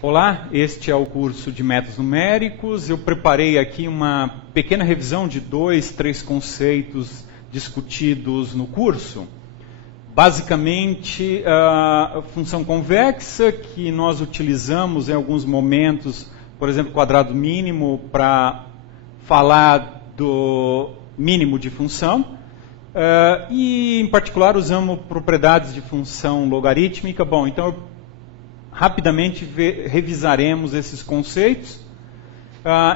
Olá, este é o curso de métodos numéricos. Eu preparei aqui uma pequena revisão de 3 conceitos discutidos no curso. Basicamente, a função convexa, que nós utilizamos em alguns momentos, por exemplo, quadrado mínimo, para falar do mínimo de função. E, em particular, usamos propriedades de função logarítmica. Bom, então rapidamente revisaremos esses conceitos.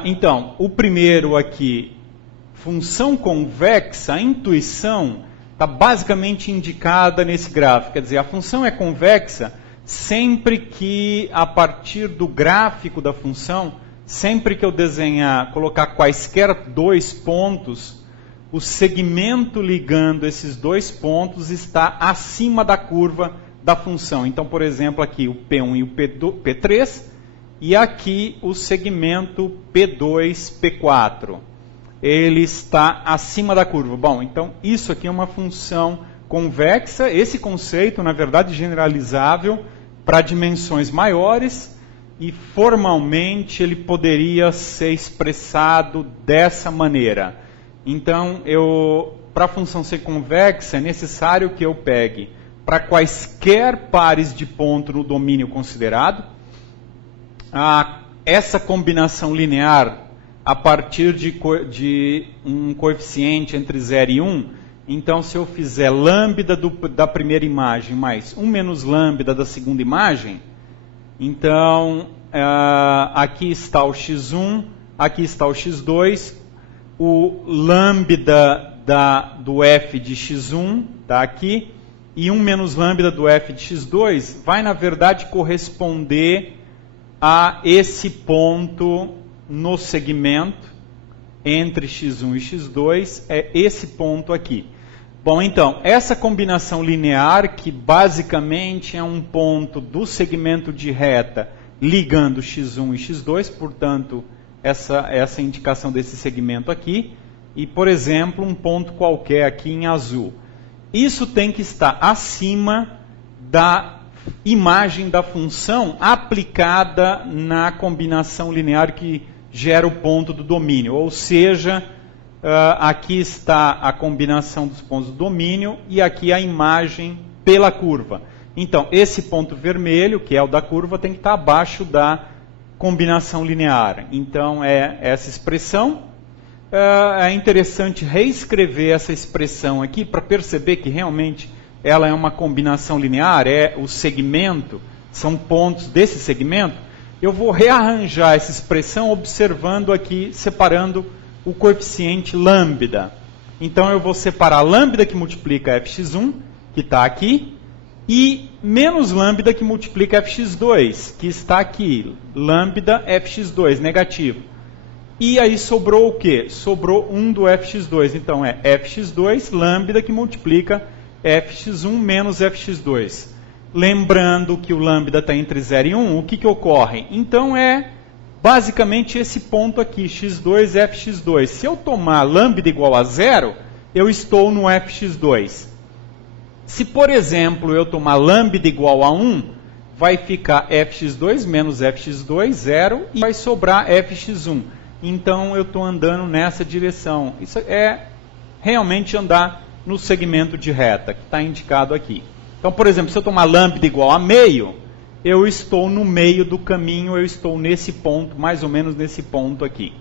Então, o primeiro aqui, função convexa, a intuição está basicamente indicada nesse gráfico. Quer dizer, a função é convexa sempre que, a partir do gráfico da função, sempre que eu colocar quaisquer 2 pontos, o segmento ligando esses 2 pontos está acima da curva da função. Então, por exemplo, aqui o P1 e o P3, e aqui o segmento P2, P4. Ele está acima da curva. Bom, então isso aqui é uma função convexa. Esse conceito, na verdade, generalizável para dimensões maiores, e formalmente ele poderia ser expressado dessa maneira. Então, para a função ser convexa, é necessário que eu pegue para quaisquer pares de ponto no domínio considerado, essa combinação linear a partir de um coeficiente entre 0 e 1, então se eu fizer lambda da primeira imagem mais 1 menos lambda da segunda imagem, então aqui está o x1, aqui está o x2, o lambda do f de x1 está aqui, e 1 menos lambda do f de x2 vai, na verdade, corresponder a esse ponto no segmento entre x1 e x2, é esse ponto aqui. Bom, então, essa combinação linear, que basicamente é um ponto do segmento de reta ligando x1 e x2, portanto, essa indicação desse segmento aqui, e, por exemplo, um ponto qualquer aqui em azul. Isso tem que estar acima da imagem da função aplicada na combinação linear que gera o ponto do domínio. Ou seja, aqui está a combinação dos pontos do domínio e aqui a imagem pela curva. Então, esse ponto vermelho, que é o da curva, tem que estar abaixo da combinação linear. Então, é essa expressão. É interessante reescrever essa expressão aqui para perceber que realmente ela é uma combinação linear, é o segmento, são pontos desse segmento. Eu vou rearranjar essa expressão observando aqui, separando o coeficiente lambda. Então eu vou separar lambda que multiplica fx1, que está aqui, e menos lambda que multiplica fx2, que está aqui, lambda fx2, negativo. E aí sobrou o quê? Sobrou 1 do fx2. Então é fx2 lambda que multiplica fx1 menos fx2. Lembrando que o lambda está entre 0 e 1, o que ocorre? Então é basicamente esse ponto aqui, x2, fx2. Se eu tomar lambda igual a 0, eu estou no fx2. Se, por exemplo, eu tomar lambda igual a 1, vai ficar fx2 menos fx2, 0, e vai sobrar fx1. Então, eu estou andando nessa direção. Isso é realmente andar no segmento de reta, que está indicado aqui. Então, por exemplo, se eu tomar lambda igual a meio, eu estou no meio do caminho, eu estou nesse ponto, mais ou menos nesse ponto aqui.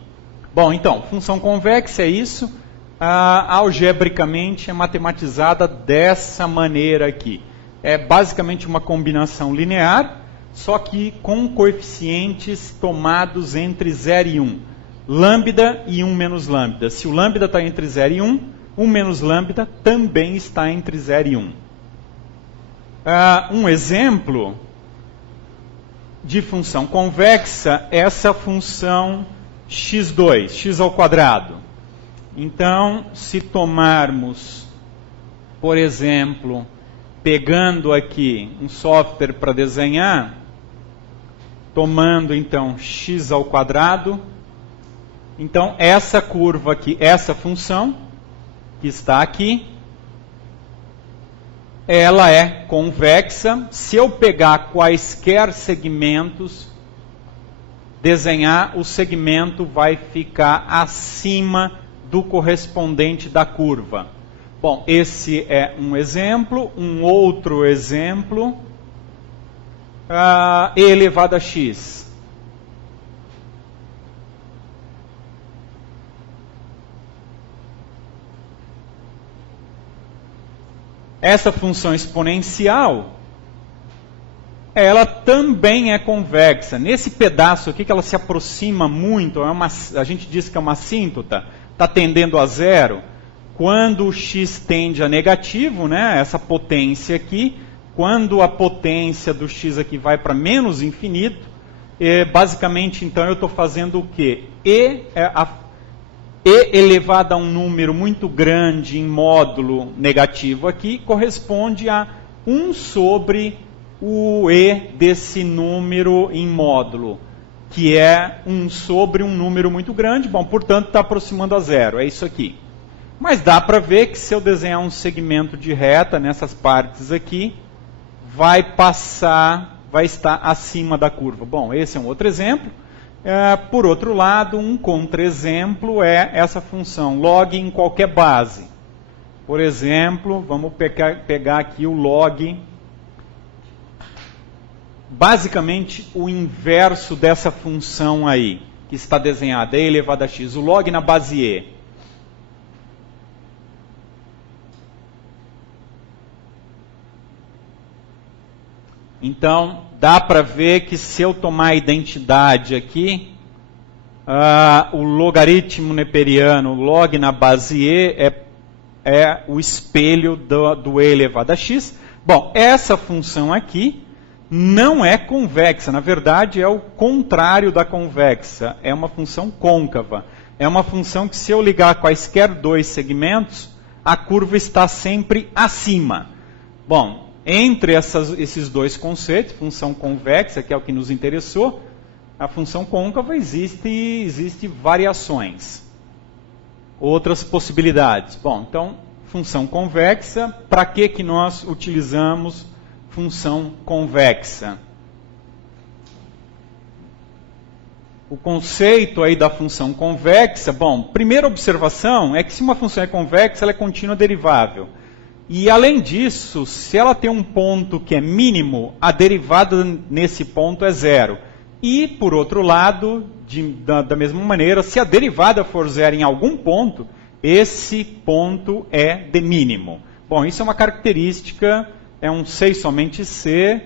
Bom, então, função convexa é isso. Algebricamente, é matematizada dessa maneira aqui. É basicamente uma combinação linear, só que com coeficientes tomados entre 0 e 1. Lambda e 1 menos lambda. Se o lambda está entre 0 e 1, 1 menos lambda também está entre 0 e 1. Um exemplo de função convexa é essa função x2, x ao quadrado. Então, se tomarmos, por exemplo, pegando aqui um software para desenhar, tomando então x ao quadrado, então essa curva aqui, essa função que está aqui, ela é convexa se eu pegar quaisquer segmentos desenhar, o segmento vai ficar acima do correspondente da curva. Bom, esse é um exemplo. Um outro exemplo, e elevado a x. Essa função exponencial, ela também é convexa. Nesse pedaço aqui que ela se aproxima muito, a gente diz que é uma assíntota, está tendendo a zero. Quando o x tende a negativo, né, essa potência aqui, quando a potência do x aqui vai para menos infinito, basicamente então eu estou fazendo o quê? E elevado a um número muito grande em módulo negativo aqui, corresponde a 1 sobre o e desse número em módulo, que é 1 sobre um número muito grande. Bom, portanto, está aproximando a zero, é isso aqui. Mas dá para ver que se eu desenhar um segmento de reta nessas partes aqui, vai estar acima da curva. Bom, esse é um outro exemplo. Por outro lado, um contra-exemplo é essa função log em qualquer base. Por exemplo, vamos pegar aqui o log, basicamente o inverso dessa função aí, que está desenhada, e elevado a x, o log na base e. Então, dá para ver que se eu tomar a identidade aqui, o logaritmo neperiano, log na base e, é o espelho do e elevado a x. Bom, essa função aqui não é convexa, na verdade é o contrário da convexa, é uma função côncava. É uma função que, se eu ligar quaisquer dois segmentos, a curva está sempre acima. Bom, entre esses dois conceitos, função convexa, que é o que nos interessou, a função côncava, existe variações. Outras possibilidades. Bom, então, função convexa, para que nós utilizamos função convexa? O conceito aí da função convexa, bom, primeira observação é que se uma função é convexa, ela é contínua derivável. E, além disso, se ela tem um ponto que é mínimo, a derivada nesse ponto é zero. E, por outro lado, da mesma maneira, se a derivada for zero em algum ponto, esse ponto é de mínimo. Bom, isso é uma característica, é um C somente C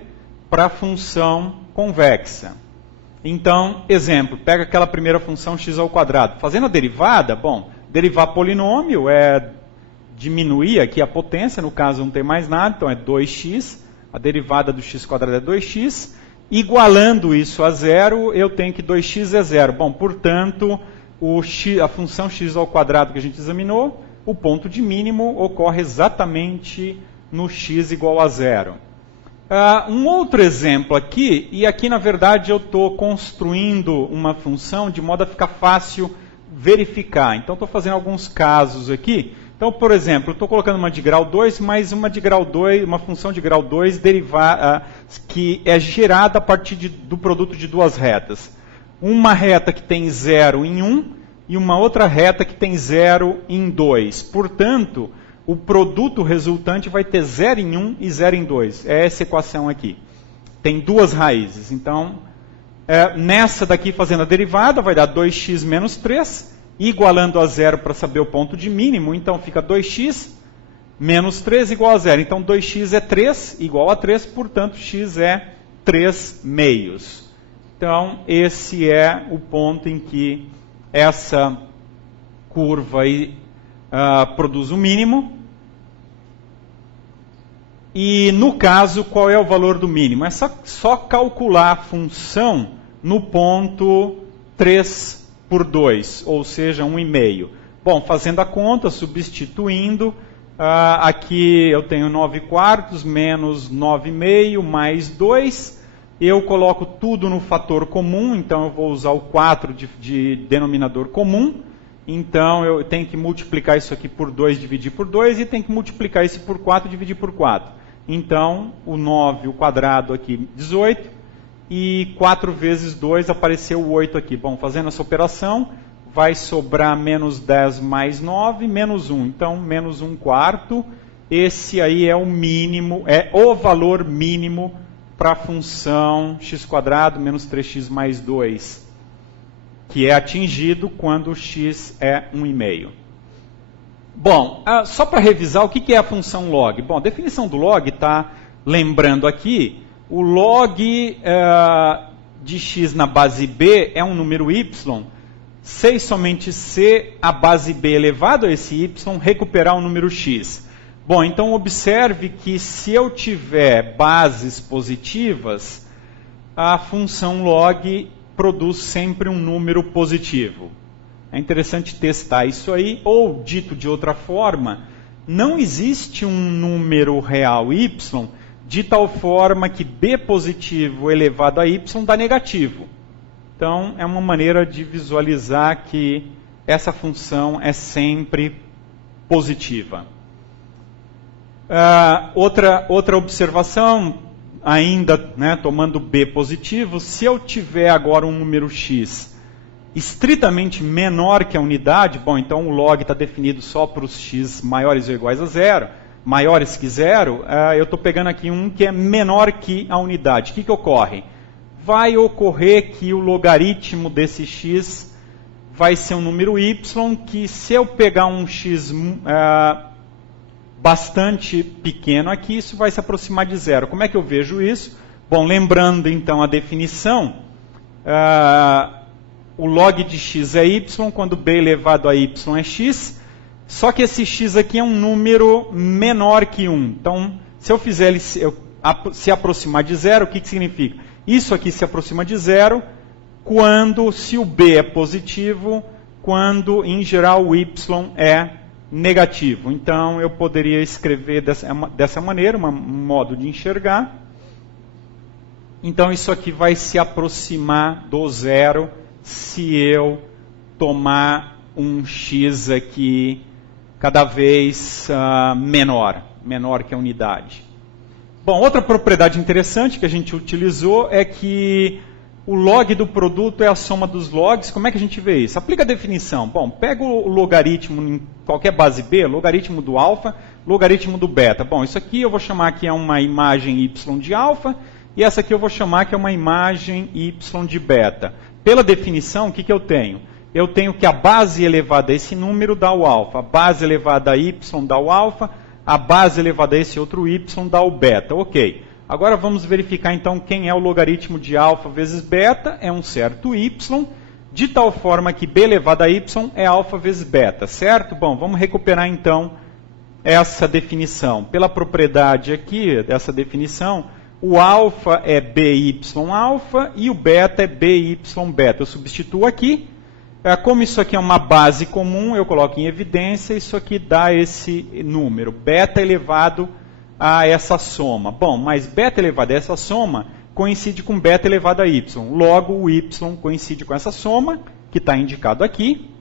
para a função convexa. Então, exemplo, pega aquela primeira função x ao quadrado. Fazendo a derivada, bom, derivar polinômio é diminuir aqui a potência, no caso não tem mais nada, então é 2x, a derivada do x quadrado é 2x, igualando isso a zero, eu tenho que 2x é zero. Bom, portanto, a função x ao quadrado que a gente examinou, o ponto de mínimo ocorre exatamente no x igual a zero. Um outro exemplo aqui, e aqui na verdade eu estou construindo uma função de modo a ficar fácil verificar. Então estou fazendo alguns casos aqui. Então, por exemplo, eu estou colocando uma de grau 2, mais uma de grau 2, uma função de grau 2 que é gerada a partir do produto de duas retas. Uma reta que tem 0 em 1 e uma outra reta que tem 0 em 2. Portanto, o produto resultante vai ter 0 em 1 e 0 em 2. É essa equação aqui. Tem duas raízes. Então, nessa daqui, fazendo a derivada, vai dar 2x menos 3, igualando a zero para saber o ponto de mínimo. Então, fica 2x menos 3 igual a zero. Então, 2x é 3, igual a 3, portanto, x é 3 meios. Então, esse é o ponto em que essa curva aí, produz o mínimo. E, no caso, qual é o valor do mínimo? É só calcular a função no ponto 3 por 2, ou seja, 1,5. Bom, fazendo a conta, substituindo, aqui eu tenho 9 quartos menos 9,5 mais 2. Eu coloco tudo no fator comum, então eu vou usar o 4 de denominador comum. Então, eu tenho que multiplicar isso aqui por 2, dividir por 2, e tenho que multiplicar isso por 4, dividir por 4. Então, o 9, o quadrado aqui, 18, e 4 vezes 2 apareceu o 8 aqui. Bom, fazendo essa operação, vai sobrar menos 10 mais 9, menos 1. Então, menos 1/4. Esse aí é o mínimo, é o valor mínimo para a função x² menos 3x mais 2, que é atingido quando o x é 1,5. Bom, só para revisar, o que é a função log? Bom, a definição do log está, lembrando aqui, o log de x na base b é um número y, se e somente se a base b elevado a esse y recuperar o número x. Bom, então observe que se eu tiver bases positivas, a função log produz sempre um número positivo. É interessante testar isso aí, ou dito de outra forma, não existe um número real y de tal forma que b positivo elevado a y dá negativo. Então, é uma maneira de visualizar que essa função é sempre positiva. Outra observação, ainda tomando b positivo, se eu tiver agora um número x estritamente menor que a unidade, bom, então o log está definido só para os x maiores ou iguais a 0, maiores que 0, eu estou pegando aqui um que é menor que a unidade. O que ocorre? Vai ocorrer que o logaritmo desse x vai ser um número y, que se eu pegar um x bastante pequeno aqui, isso vai se aproximar de 0. Como é que eu vejo isso? Bom, lembrando então a definição, o log de x é y, quando b elevado a y é x, só que esse x aqui é um número menor que 1. Então, se eu fizer ele se aproximar de 0, o que significa? Isso aqui se aproxima de 0 se o b é positivo, quando, em geral, o y é negativo. Então, eu poderia escrever dessa maneira, um modo de enxergar. Então, isso aqui vai se aproximar do 0 se eu tomar um x aqui cada vez menor que a unidade. Bom, outra propriedade interessante que a gente utilizou é que o log do produto é a soma dos logs. Como é que a gente vê isso? Aplica a definição. Bom, pega o logaritmo em qualquer base b, logaritmo do alfa, logaritmo do beta. Bom, isso aqui eu vou chamar que é uma imagem y de alfa, e essa aqui eu vou chamar que é uma imagem y de beta. Pela definição, o que eu tenho? Eu tenho que a base elevada a esse número dá o alfa, a base elevada a y dá o alfa, a base elevada a esse outro y dá o beta. Ok. Agora vamos verificar então quem é o logaritmo de alfa vezes beta, é um certo y, de tal forma que b elevado a y é alfa vezes beta, certo? Bom, vamos recuperar então essa definição. Pela propriedade aqui dessa definição, o alfa é by alfa e o beta é by beta. Eu substituo aqui. Como isso aqui é uma base comum, eu coloco em evidência, isso aqui dá esse número, beta elevado a essa soma. Bom, mas beta elevado a essa soma coincide com beta elevado a y. Logo, o y coincide com essa soma, que está indicado aqui.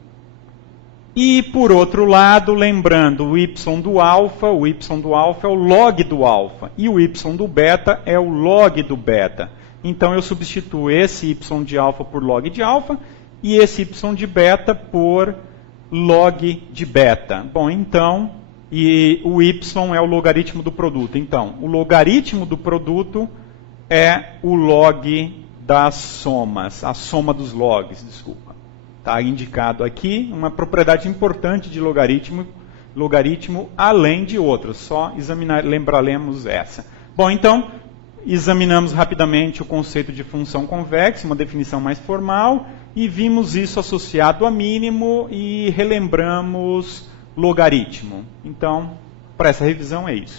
E, por outro lado, lembrando, o y do alfa é o log do alfa. E o y do beta é o log do beta. Então, eu substituo esse y de alfa por log de alfa e esse y de beta por log de beta. Bom, então, e o y é o logaritmo do produto. Então, o logaritmo do produto é o log das somas, a soma dos logs, desculpa. Está indicado aqui uma propriedade importante de logaritmo além de outras. Só lembraremos essa. Bom, então, examinamos rapidamente o conceito de função convexa, uma definição mais formal, e vimos isso associado a mínimo e relembramos logaritmo. Então, para essa revisão é isso.